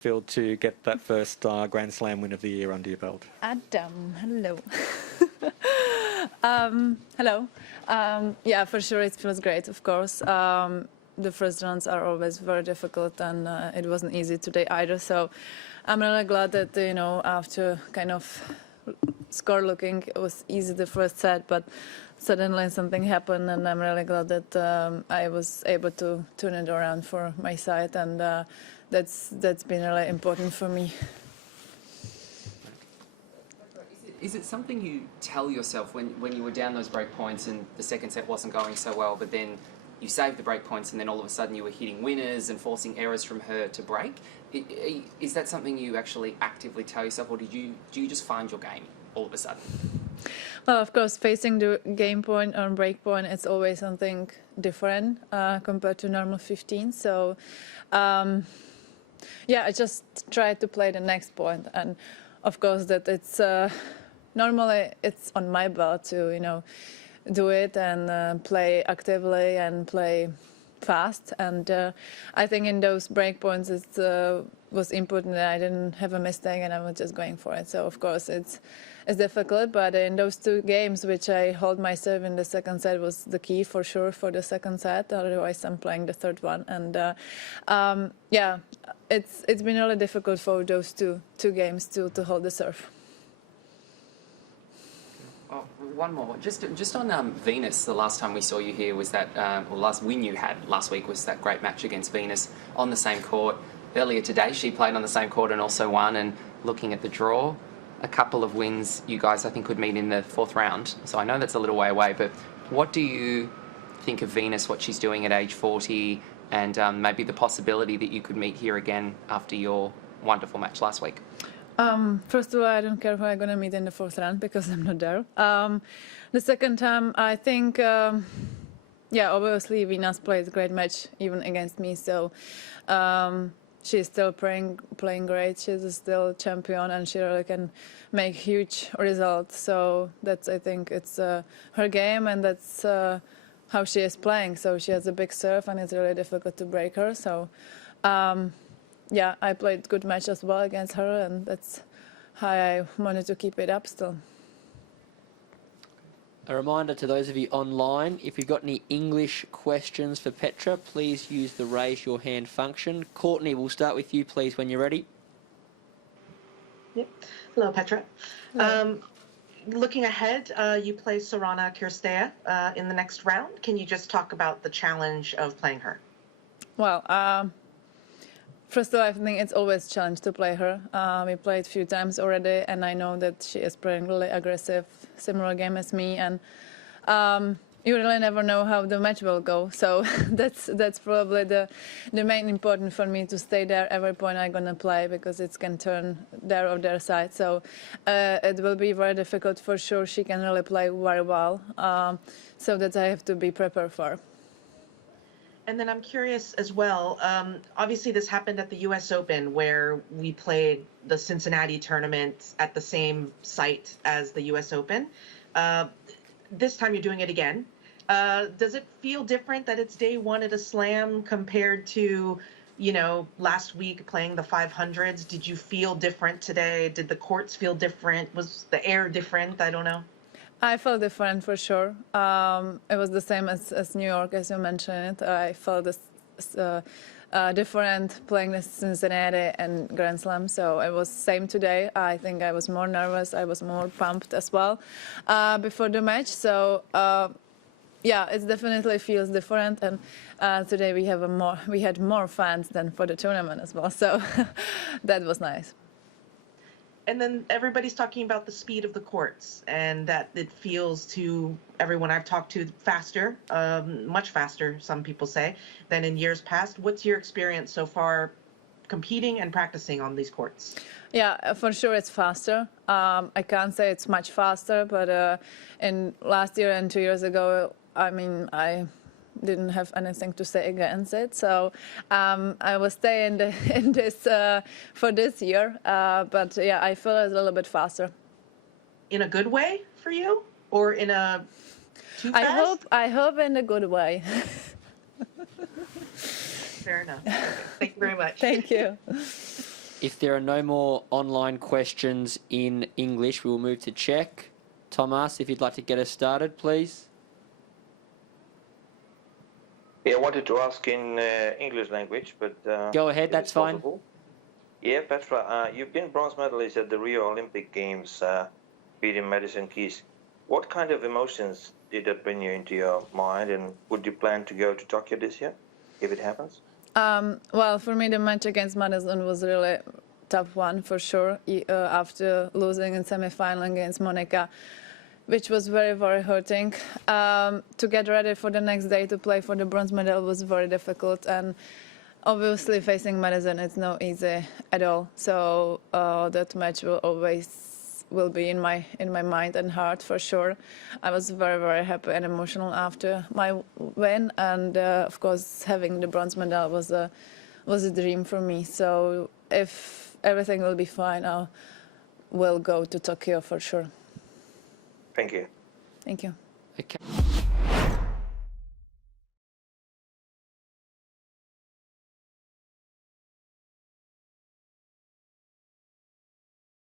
feel to get that first Grand Slam win of the year under your belt? Adam, hello. Hello. Yeah, for sure it feels great, of course. The first rounds are always very difficult, and it wasn't easy today either. So I'm really glad that, after kind of score looking, it was easy the first set, but suddenly something happened, and I'm really glad that I was able to turn it around for my side, and that's been really important for me. Is it something you tell yourself when you were down those break points and the second set wasn't going so well, but then you saved the break points and then all of a sudden you were hitting winners and forcing errors from her to break? Is that something you actually actively tell yourself, or do you just find your game all of a sudden? Well, of course, facing the game point or break point, it's always something different compared to normal 15. So, yeah, I just try to play the next point, and of course that it's normally it's on my belt to do it and play actively and play fast. And I think in those break points it was important that I didn't have a mistake and I was just going for it. So of course it's difficult, but in those two games which I hold my serve in the second set was the key for sure for the second set. Otherwise I'm playing the third one, and yeah, it's been really difficult for those two games to hold the serve. Oh, one more. Just on Venus, the last time we saw you here was that, or last win you had last week was that great match against Venus on the same court. Earlier today, she played on the same court and also won. And looking at the draw, a couple of wins you guys, I think, could meet in the fourth round. So I know that's a little way away, but what do you think of Venus, what she's doing at age 40, and maybe the possibility that you could meet here again after your wonderful match last week? First of all, I don't care who I'm going to meet in the fourth round because I'm not there. The second time, I think, yeah, obviously Venus played a great match even against me. So she's still playing great. She's still champion, and she really can make huge results. So that's, I think, it's her game, and that's how she is playing. So she has a big serve, and it's really difficult to break her. So. Yeah, I played good match as well against her, and that's how I wanted to keep it up still. A reminder to those of you online, if you've got any English questions for Petra, please use the raise your hand function. Courtney, we'll start with you, please, when you're ready. Yep. Hello, Petra. Hello. Looking ahead, you play Sorana Kirstea in the next round. Can you just talk about the challenge of playing her? Well, first of all, I think it's always a challenge to play her. We played a few times already, and I know that she is playing really aggressive, similar game as me, and you really never know how the match will go. So that's probably the main important for me, to stay there every point I'm gonna play, because it can turn there or their side. So it will be very difficult for sure. She can really play very well, so that I have to be prepared for. And then I'm curious as well, obviously this happened at the US Open, where we played the Cincinnati tournament at the same site as the US Open. This time you're doing it again. Does it feel different that it's day one at a slam compared to, last week playing the 500s? Did you feel different today? Did the courts feel different? Was the air different? I don't know. I felt different for sure. It was the same as New York, as you mentioned. I felt this different playing the Cincinnati and Grand Slam. So it was same today. I think I was more nervous. I was more pumped as well before the match. So yeah, it definitely feels different. And today we had more fans than for the tournament as well. So that was nice. And then everybody's talking about the speed of the courts, and that it feels to everyone I've talked to faster, much faster, some people say, than in years past. What's your experience so far competing and practicing on these courts? Yeah, for sure it's faster. I can't say it's much faster, but in last year and 2 years ago, I mean, I didn't have anything to say against it. So I will stay in this for this year. But yeah, I feel it's a little bit faster. In a good way for you, or in a too fast? I hope in a good way. Fair enough. Okay. Thank you very much. Thank you. If there are no more online questions in English, we will move to Czech. Tomas, if you'd like to get us started, please. Yeah, I wanted to ask in English language, but Go ahead, if that's it's fine. possible. Yeah, Petra, you've been bronze medalist at the Rio Olympic Games, beating Madison Keys. What kind of emotions did that bring you into your mind, and would you plan to go to Tokyo this year, if it happens? Well, for me, the match against Madison was really tough one for sure. After losing in semi-final against Monica, which was very, very hurting. To get ready for the next day to play for the bronze medal was very difficult, and obviously facing Madison is no easy at all. So that match will be in my mind and heart for sure. I was very, very happy and emotional after my win, and of course having the bronze medal was a dream for me. So if everything will be fine, I will go to Tokyo for sure. Thank you. Thank you. Okay.